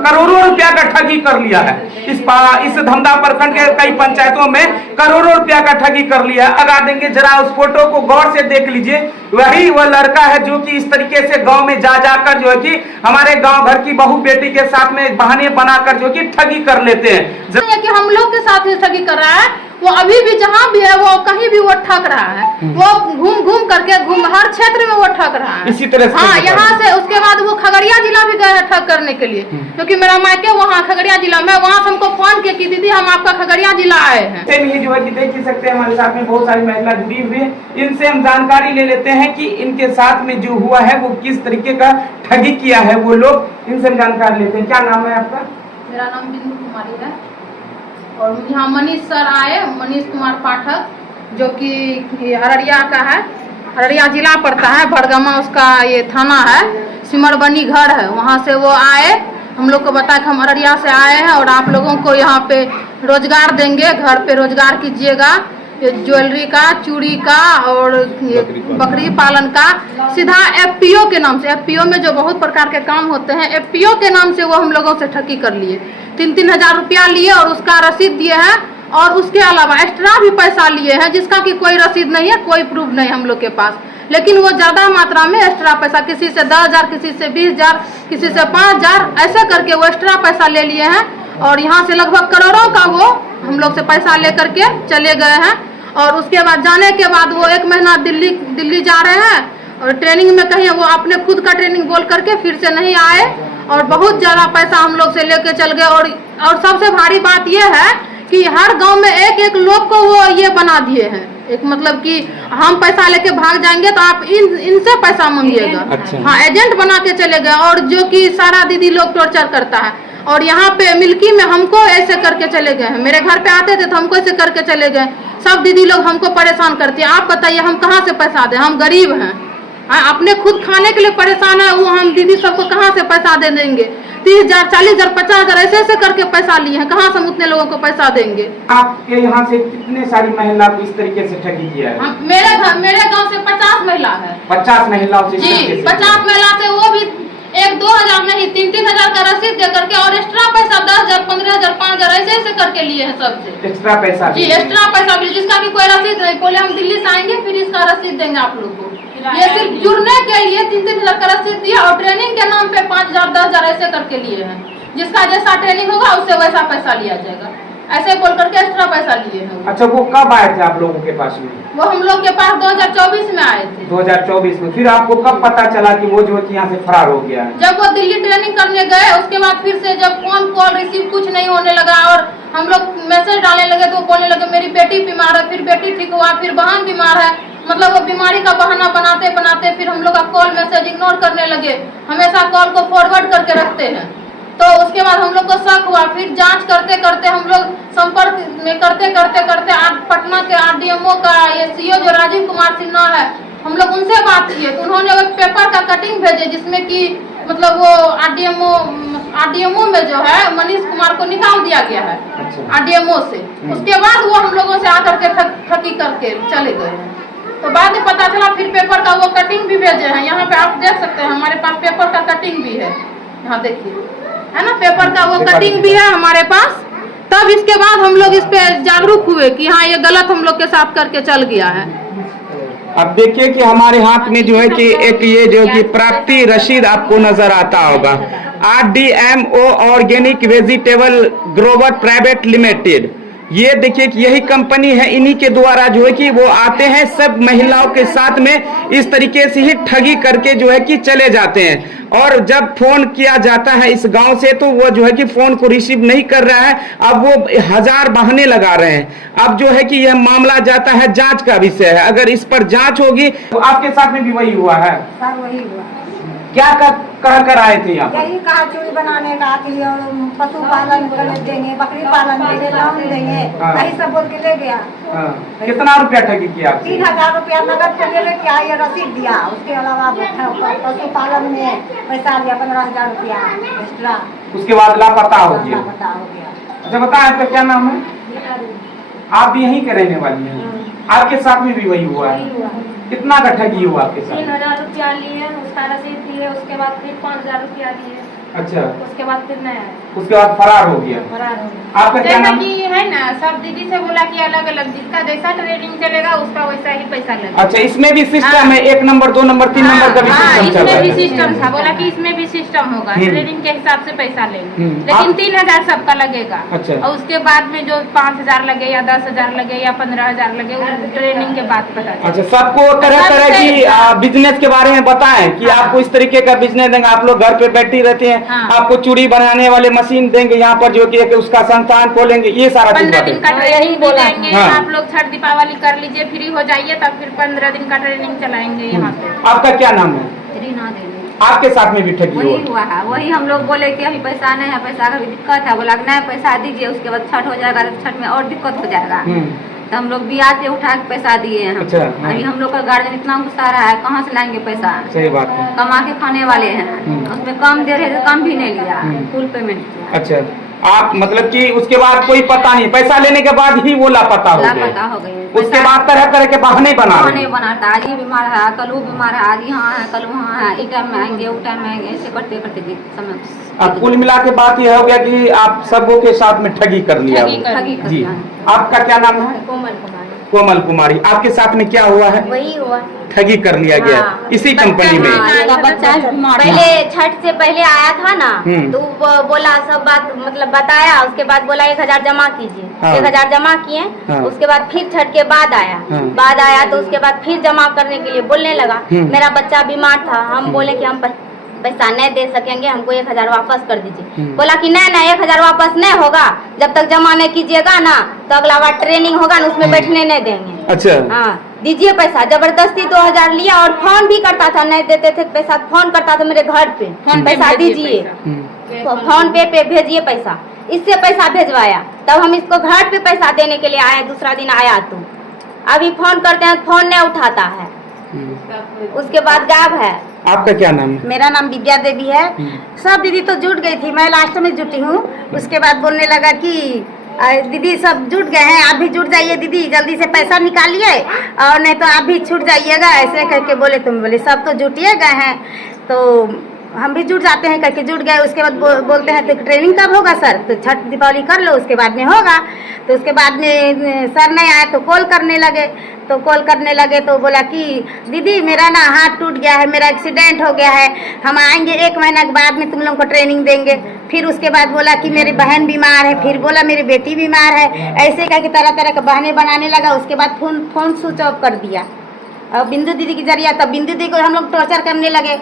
करोड़ों रुपया का ठगी कर लिया है। इस धमदा प्रखंड के कई पंचायतों में करोड़ों रुपया का ठगी कर लिया है। लगा देंगे, जरा उस फोटो को गौर से देख लीजिए। वही वह लड़का है जो कि इस तरीके से गांव में जा जाकर जो है कि हमारे गांव घर की बहू बेटी के साथ में बहाने बनाकर जो कि ठगी कर लेते हैं। कि हम लोग के साथ ही ठगी कर रहा है, वो अभी भी जहाँ भी है वो कहीं भी वो ठग रहा है। वो घूम घूम करके हर क्षेत्र में वो ठग रहा है इसी तरह से। हाँ, यहाँ से उसके बाद वो खगड़िया जिला भी गए हैं ठग करने के लिए, क्योंकि मेरा मायके वहाँ खगड़िया जिला में, वहाँ से हमको फोन किया कि दीदी हम आपका खगड़िया जिला आए हैं। जो है कि देख ही सकते हैं हमारे साथ में बहुत सारी महिला जुड़ी हुई है। इनसे हम जानकारी ले लेते हैं कि इनके साथ में जो हुआ है वो किस तरीके का ठगी किया है वो लोग। इनसे हम जानकारी लेते हैं। क्या नाम है आपका? मेरा नाम बिंदु कुमारी है और यहाँ मनीष सर आए, मनीष कुमार पाठक, जो कि अररिया का है, अररिया जिला पड़ता है, भड़गमा उसका ये थाना है, सिमरबनी घर है। वहाँ से वो आए, हम लोग को बताया कि हम अररिया से आए हैं और आप लोगों को यहाँ पे रोजगार देंगे, घर पे रोजगार कीजिएगा, ज्वेलरी का, चूड़ी का और बकरी पालन का। सीधा एफपीओ के नाम से, एफपीओ में जो बहुत प्रकार के काम होते हैं, एफपीओ के नाम से वो हम लोगों से ठगी कर लिए। 3-3 हजार रुपया लिए और उसका रसीद दिए हैं और उसके अलावा एक्स्ट्रा भी पैसा लिए हैं, जिसका कि कोई रसीद नहीं है, कोई प्रूफ नहीं हम लोग के पास। लेकिन वो ज्यादा मात्रा में एक्स्ट्रा पैसा, किसी से 10,000, किसी से 20,000, किसी से 5,000, ऐसे करके वो एक्स्ट्रा पैसा ले लिए हैं और यहाँ से लगभग करोड़ों का वो हम लोग से पैसा लेकर के चले गए हैं। और उसके बाद जाने के बाद वो 1 महीना दिल्ली जा रहे हैं और ट्रेनिंग में कहीं वो अपने खुद का ट्रेनिंग बोल करके फिर से नहीं आए और बहुत ज्यादा पैसा हम लोग से लेके चल गए। और सबसे भारी बात ये है कि हर गांव में एक लोग को वो ये बना दिए हैं, एक मतलब कि हम पैसा लेके भाग जाएंगे तो आप इनसे पैसा मांगिएगा। अच्छा। हाँ, एजेंट बना के चले गए और जो कि सारा दीदी लोग टॉर्चर करता है। और यहाँ पे मिल्की में हमको ऐसे करके चले गए हैं, मेरे घर पे आते थे तो हमको ऐसे करके चले गए। सब दीदी लोग हमको परेशान करती है। आप बताइए हम कहाँ से पैसा दें, हम गरीब हैं, अपने खुद खाने के लिए परेशान है, वो हम दीदी सबको कहाँ से पैसा दे देंगे? 30,000, 40,000, 50,000 ऐसे करके पैसा लिए हैं, कहाँ से हम उतने लोगों को पैसा देंगे? आपके यहाँ से कितने सारी महिला को इस तरीके से ठगी किया है? मेरे गाँव से 50 महिला है। 50 महिलाओं से? जी, 50 महिला से, वो भी 1-2 हजार नहीं, 3-3 हजार का रसीद दे करके और एक्स्ट्रा पैसा 10,000, 15,000, 5,000 ऐसे करके लिए हैं सबसे। एक्स्ट्रा पैसा? जी, एक्स्ट्रा पैसा भी, जिसका भी कोई रसीद नहीं। बोले हम दिल्ली से आएंगे फिर इसका रसीद देंगे आप लोग को। ये सिर्फ जुड़ने के लिए 3-3 हजार का रसीद दिया और ट्रेनिंग के नाम पे 5,000, 10,000 ऐसे करके लिए हैं। जिसका जैसा ट्रेनिंग होगा उससे वैसा पैसा लिया जाएगा, ऐसे बोल करके एक्स्ट्रा पैसा लिए हैं। अच्छा, वो कब आए थे आप लोगों के पास में? वो हम लोग के पास 2024 में आए थे। 2024 में? फिर आपको कब पता चला कि वो जो है यहाँ से फरार हो गया है? जब वो दिल्ली ट्रेनिंग करने गए, उसके बाद फिर से जब फोन कॉल रिसीव कुछ नहीं होने लगा और हम लोग मैसेज डालने लगे तो वो बोलने लगे मेरी बेटी बीमार है, फिर बेटी ठीक हुआ, फिर बहन बीमार है। मतलब वो बीमारी का बहाना बनाते बनाते फिर हम लोग का कॉल मैसेज इग्नोर करने लगे, हमेशा कॉल को फॉरवर्ड करके रखते हैं। तो उसके बाद हम लोग को शक हुआ, फिर जांच करते करते हम लोग संपर्क में करते पटना के आरडीएमओ का ये सीओ जो राजीव कुमार सिन्हा है, हम लोग उनसे बात किए तो उन्होंने एक पेपर का कटिंग भेजे जिसमें कि मतलब वो आरडीएमओ में जो है मनीष कुमार को निकाल दिया गया है आरडीएमओ से। उसके बाद वो हम लोगों से आकर के ठगी करके चले गए हैं। तो बाद में पता चला, फिर पेपर का वो कटिंग भी भेजे हैं। यहाँ पे आप देख सकते हैं हमारे पास पेपर का कटिंग भी है, यहाँ देखिए, है ना, पेपर का वो कटिंग भी है हमारे पास। तब इसके बाद हम लोग इस पे जागरूक हुए कि हाँ ये गलत हम लोग के साथ करके चल गया है। अब देखिए कि हमारे हाथ में जो है कि एक ये जो कि प्राप्ति रसीद आपको नजर आता होगा, RDMO organic vegetable Grover private limited. ये देखिए कि यही कंपनी है, इन्हीं के द्वारा जो है कि वो आते हैं सब महिलाओं के साथ में इस तरीके से ही ठगी करके जो है कि चले जाते हैं। और जब फोन किया जाता है इस गांव से तो वो जो है कि फोन को रिसीव नहीं कर रहा है। अब वो 1000 बहाने लगा रहे हैं। अब जो है कि यह मामला जाता है जांच का विषय है, अगर इस पर जांच होगी तो आपके साथ में भी वही हुआ है? सर वही हुआ। क्या कह कर आए थे यहाँ? यही कहा चूड़ी बनाने का कि पशु पालन करने देंगे, बकरी पालन देंगे, लोन देंगे, यही सब बोल के ले गया। कितना रुपया ठगी किया? 3,000 रुपया नगद चले किया, ये रसीद दिया। उसके अलावा पशु पालन में पैसा लिया 15,000 रुपया एक्स्ट्रा। उसके बाद लापता हो गया। लापता हो गया। अच्छा बताएं, आपका क्या नाम है? आप भी यहीं के रहने वाली हैं? आपके साथ में भी वही हुआ है? कितना का ठगी हुआ आपके साथ? 3,000 रुपया लिए, उसका रसीद दिए, उसके बाद फिर 5,000 रुपया दिए। अच्छा, उसके बाद फिर नहीं आया, उसके बाद फरार हो गया। फरार हो गया। आपका क्या जैसा नाम? कि है ना, सब दीदी से बोला कि अलग अलग जिसका जैसा ट्रेनिंग चलेगा उसका वैसा ही पैसा लगेगा। अच्छा, इसमें भी सिस्टम हाँ। है, 1 नंबर 2 नंबर 3 नंबर का भी सिस्टम चल इसमें रहा भी है। सिस्टम था, बोला कि इसमें भी सिस्टम होगा, ट्रेनिंग के हिसाब से पैसा लेंगे, लेकिन आप- 3000 सबका लगेगा। अच्छा। और उसके बाद में जो 5000 लगे या 10,000 लगे या 15,000 लगे, वो ट्रेनिंग के बाद पता चलेगा। अच्छा, सबको तरह तरह की बिजनेस के बारे में बताएं कि आपको इस तरीके का बिजनेस देंगे, आप लोग घर पे बैठी रहती हैं, हाँ। आपको चूड़ी बनाने वाले मशीन देंगे यहाँ पर, जो कि उसका संस्थान खोलेंगे, ये सारा चीज 15 दिन का बताएं। ट्रेनिंग भी देंगे। हाँ। आप लोग छठ दीपावली कर लीजिए, फ्री हो जाइए, तब फिर 15 दिन का ट्रेनिंग चलाएंगे यहाँ पे। आपका क्या नाम है? रीना देवी। आपके साथ में भी ठगी वही हुआ? हुआ है, वही हम लोग बोले कि अभी पैसा नहीं है, पैसा का भी दिक्कत है, बोला कि नहीं पैसा दीजिए, उसके बाद छठ हो जाएगा, तो छठ में और दिक्कत हो जाएगा। तो हम लोग ब्याज पे उठा के पैसा दिए हैं। अच्छा, हाँ। अभी हम लोग का गार्जियन इतना गुस्सा रहा है, कहाँ से लाएंगे पैसा, सही बात है। कमा के खाने वाले हैं, उसमें कम दे रहे थे, कम भी नहीं लिया, फुल पेमेंट किया। अच्छा, आप मतलब कि उसके बाद कोई पता नहीं, पैसा लेने के बाद ही वो लापता हो लापता गए, हो गए। उसके बाद तरह तरह के बहाने बना रहे नहीं हैं। बनाता, आज ये बीमार है, कल वो बीमार है, आज यहाँ है, कल वहाँ है, एक टाइम में आएंगे, वो टाइम में आएंगे, ऐसे करते करते समय। अब कुल मिला के बात यह हो गया कि आप सबों के साथ में ठगी कर लिया। ठगी कर ठगी कर जी, दिया। आपका क्या नाम है? कोमल कुमारी। कोमल कुमारी, आपके साथ में क्या हुआ है? वही हुआ, ठगी कर लिया गया हाँ। इसी कंपनी में। इसका बच्चा बीमार है। पहले छठ से पहले आया था ना, हम्म। तो वो बोला सब बात मतलब बताया, उसके बाद बोला 1000 जमा कीजिए। हाँ। 1000 जमा किए, हाँ। उसके बाद फिर छठ के बाद आया। हाँ। बाद आया तो उसके बाद फिर जमा करने के लिए बोलने लगा। मेरा बच्चा बीमार था, हम बोले कि हम पैसा नहीं दे सकेंगे, हमको 1000 वापस कर दीजिए। बोला कि नहीं 1000 वापस नहीं होगा, जब तक जमा नहीं कीजिएगा ना, तो अगला बार ट्रेनिंग होगा ना, उसमें बैठने नहीं देंगे। अच्छा, हाँ, दीजिए पैसा। जबरदस्ती 2000 लिया और फोन भी करता था, नहीं देते थे पैसा, फोन करता था मेरे घर पे, फोन पे पैसा भेजिए दीजिए, पैसा। तो फोन पे भेजिए पैसा। इससे पैसा भेजवाया, तब हम इसको घर पे पैसा देने के लिए आए। दूसरा दिन आया तो अभी फोन करते हैं, फोन नहीं उठाता है, उसके बाद गायब है। आपका क्या नाम है? मेरा नाम विद्या देवी है। सब दीदी तो जुट गई थी, मैं लास्ट में जुटी हूँ। उसके बाद बोलने लगा कि दीदी सब जुट गए हैं, आप भी जुट जाइए दीदी, जल्दी से पैसा निकालिए, और नहीं तो आप भी छूट जाइएगा, ऐसे करके बोले। तुम बोले सब तो जुटिए गए हैं, तो हम भी जुट जाते हैं करके जुट गए। उसके बाद बोलते हैं तो ट्रेनिंग कब होगा सर? तो छठ दीपावली कर लो, उसके बाद में होगा। तो उसके बाद में सर नहीं आए तो कॉल करने लगे, तो कॉल करने लगे तो बोला कि दीदी मेरा ना हाथ टूट गया है, मेरा एक्सीडेंट हो गया है, हम आएंगे 1 महीना के बाद में तुम लोग को ट्रेनिंग देंगे। फिर उसके बाद बोला कि मेरी बहन बीमार है, फिर बोला मेरी बेटी बीमार है, ऐसे करके तरह तरह के बहाने बनाने लगा। उसके बाद फोन स्विच ऑफ कर दिया। और बिंदु दीदी के जरिए, तब बिंदु दीदी को हम लोग टॉर्चर करने लगे।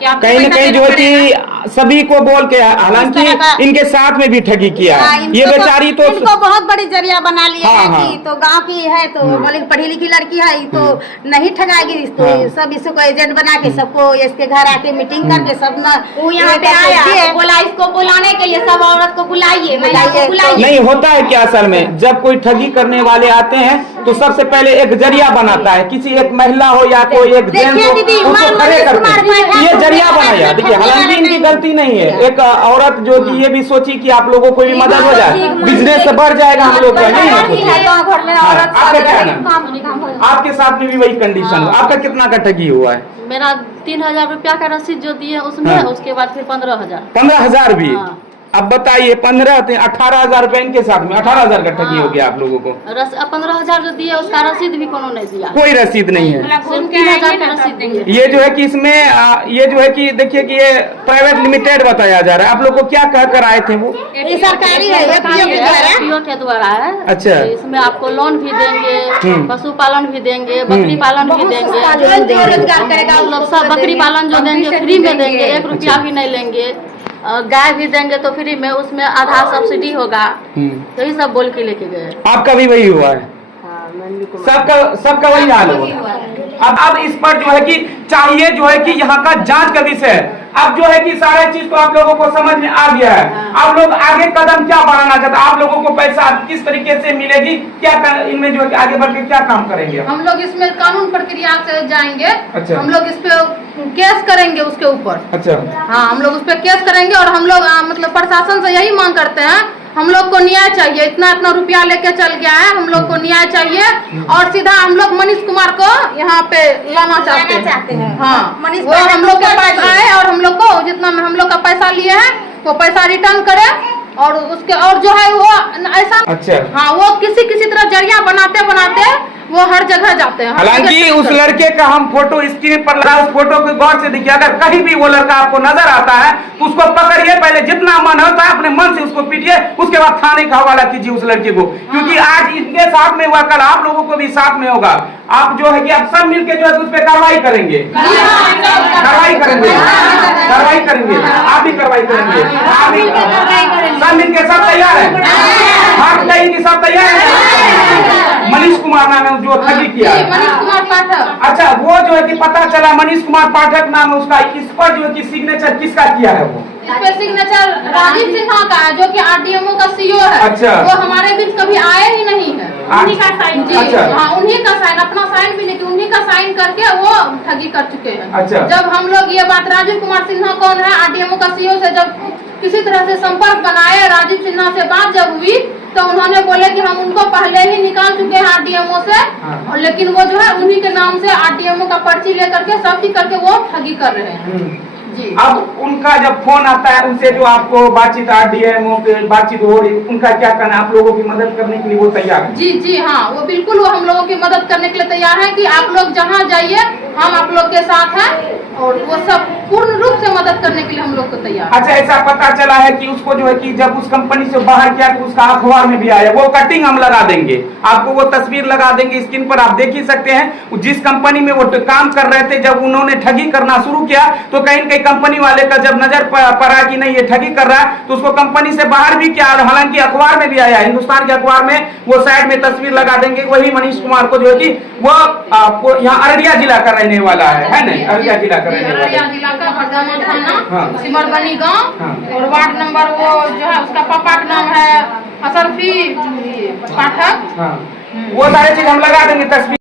कहीं न कहीं जो है कि सभी को बोल के, हालांकि इनके साथ में भी ठगी किया है। ये बेचारी तो इनको बहुत बड़ी जरिया बना लिया हाँ, है हाँ। कि तो गांव की है, तो बोले पढ़ी लिखी लड़की है, तो नहीं ठगाएगी। तो हाँ। सब इसको एजेंट बना के सबको इसके घर आके मीटिंग करके सब ना वो यहाँ पे आया तो बोला इसको बुलाने के लिए सब औरत को बुलाइए, महिला को बुलाइए। नहीं होता है क्या, असल में जब कोई ठगी करने वाले आते हैं तो सबसे पहले एक जरिया बनाता है, किसी एक महिला हो या कोई एक जेंट्स हो, दीदी, उसको मैं खड़े मनीष करते कुमार हैं। बैठा ये तो जरिया मैं बनाया। देखिए, हालांकि इनकी गलती नहीं है। एक औरत जो कि ये भी सोची कि आप लोगों को भी मदद हो जाए, बिजनेस से बढ़ जाएगा हम लोग का, नहीं है। घर में हाँ, औरत आपका क्या सब नाम? आपके साथ में भी वही कंडीशन हुआ। आपका कितना का ठगी हुआ है? मेरा 3000 रुपया का रसीद जो दिए उसमें, हाँ। उसके बाद फिर 15,000। 15,000 भी? हाँ। अब बताइए, 18,000 रुपए इनके साथ में, 18,000 का ठगी हो गया आप लोगों को। 15,000 जो दिए उसका रसीद भी कोनो नहीं दिया। कोई रसीद नहीं है। सिर्फ 3,000 का रसीद देंगे। ये जो है कि इसमें ये जो है कि देखिए कि ये प्राइवेट लिमिटेड बताया जा रहा है। आप लोग को क्या कह कर आए थे वो? ये सरकारी है, FPO के द्वारा। FPO के द्वारा है। अच्छा। इसमें आपको लोन भी देंगे, पशुपालन भी देंगे, बकरी पालन भी देंगे, जो रोजगार करेगा मतलब सब बकरी पालन जो देंगे फ्री में देंगे, 1 रुपया भी नहीं लेंगे। गाय भी देंगे तो फ्री में, उसमें आधा सब्सिडी होगा। तो ये सब बोल के लेके गए। आपका भी वही हुआ है? सबका वही हाल हुआ। अब इस पर जो है कि चाहिए जो है कि यहाँ का जांच का विषय है। अब जो है कि सारे चीज तो आप लोगों को समझ में आ गया है। आप लोग आगे कदम क्या बढ़ाना चाहते हैं? आप लोगों को पैसा किस तरीके से मिलेगी, क्या इनमें जो है कि आगे बढ़ के क्या काम करेंगे? हम लोग इसमें कानून प्रक्रिया से जाएंगे। अच्छा। हम लोग इस पे केस करेंगे उसके ऊपर। अच्छा। हाँ, हम लोग उस पे केस करेंगे और हम लोग मतलब प्रशासन से यही मांग करते हैं, हम लोग को न्याय चाहिए। इतना इतना रुपया लेके चल गया है, हम लोग को न्याय चाहिए और सीधा हम लोग मनीष कुमार को यहाँ पे लाना चाहते हैं। हाँ, वो हम लोग के पास आए और हम लोग को जितना हम लोग का पैसा लिए हैं वो पैसा रिटर्न करे और उसके और जो है वो ऐसा। अच्छा। हाँ, वो किसी तरह जरिया बनाते बनाते वो हर जगह जाते हैं। हालांकि उस लड़के का हम फोटो स्क्रीन पर लगा, उस फोटो को गौर से देखिए। अगर कहीं भी वो लड़का आपको नजर आता है तो उसको पकड़िए, पहले जितना मन होता है अपने मन से उसको पीटिए, उसके बाद थाने का हवाला कीजिए उस लड़के को। क्योंकि आज इनके साथ में हुआ, कल आप लोगों को भी साथ में होगा। आप जो है कि आप सब मिलके जो है उस पर कार्रवाई करेंगे, कार्रवाई करेंगे, कार्रवाई करेंगे, आप भी कार्रवाई करेंगे, आप भी सब मिलके सब तैयार है, हाथ लगाएंगे, सब तैयार है। मनीष कुमार नाम है जो ठगी किया है। मनीष कुमार पाठक। अच्छा, वो जो है कि पता चला मनीष कुमार पाठक नाम है उसका, इस पर जो है कि सिग्नेचर किसका किया है? वो इस पे सिग्नेचर राजीव सिन्हा का है, जो कि आरडीएमओ का सीईओ है। अच्छा। वो हमारे बीच कभी आए ही नहीं है। उन्हीं का साइन। जी अच्छा। हाँ, उन्हीं का साइन, अपना साइन भी नहीं, उन्हीं का साइन करके वो ठगी कर चुके हैं। अच्छा। जब हम लोग ये बात, राजीव कुमार सिन्हा कौन है, आरडीएमओ का सीईओ से जब किसी तरह से संपर्क बनाए, राजीव सिन्हा से बात जब हुई तो उन्होंने बोले कि हम उनको पहले ही निकाल चुके हैं आरडीएमओ से। और लेकिन वो जो है उन्हीं के नाम से आरडीएमओ का पर्ची लेकर के सब चीज करके वो ठगी कर रहे हैं। जी। अब उनका जब फोन आता है उनसे जो आपको बातचीत आरडीएमओ पे बातचीत हो रही, उनका क्या कहना है? आप लोगों की मदद करने के लिए वो तैयार है? जी जी हाँ, वो बिल्कुल वो हम लोगों की मदद करने के लिए तैयार है कि आप लोग जहाँ जाइए हम आप लोग के साथ हैं और वो सब पूर्ण रूप से मदद करने के लिए हम लोग को तैयार। अच्छा, ऐसा पता चला है कि उसको जो है कि जब उस कंपनी से बाहर किया तो उसका अखबार में भी आया, वो कटिंग हम लगा देंगे आपको, वो तस्वीर लगा देंगे स्क्रीन पर, आप देख ही सकते हैं। जिस कंपनी में वो काम कर रहे थे, जब उन्होंने ठगी करना शुरू किया तो कहीं न कहीं कंपनी वाले का जब नजर पड़ा कि नहीं ये ठगी कर रहा है तो उसको कंपनी से बाहर भी किया। हालांकि अखबार में भी आया, हिंदुस्तान के अखबार में वो साइड में तस्वीर लगा देंगे। वही मनीष कुमार को जो है कि वो यहाँ अररिया जिला का रहने वाला है नहीं? अररिया जिला का रहने वाला है, का बरगामा थाना, हाँ। सिमरबनी गांव और वार्ड नंबर वो जो है उसका पापा का नाम है असरफी पाठक। हाँ। वो सारे चीज हम लगा देंगे तस्वीर।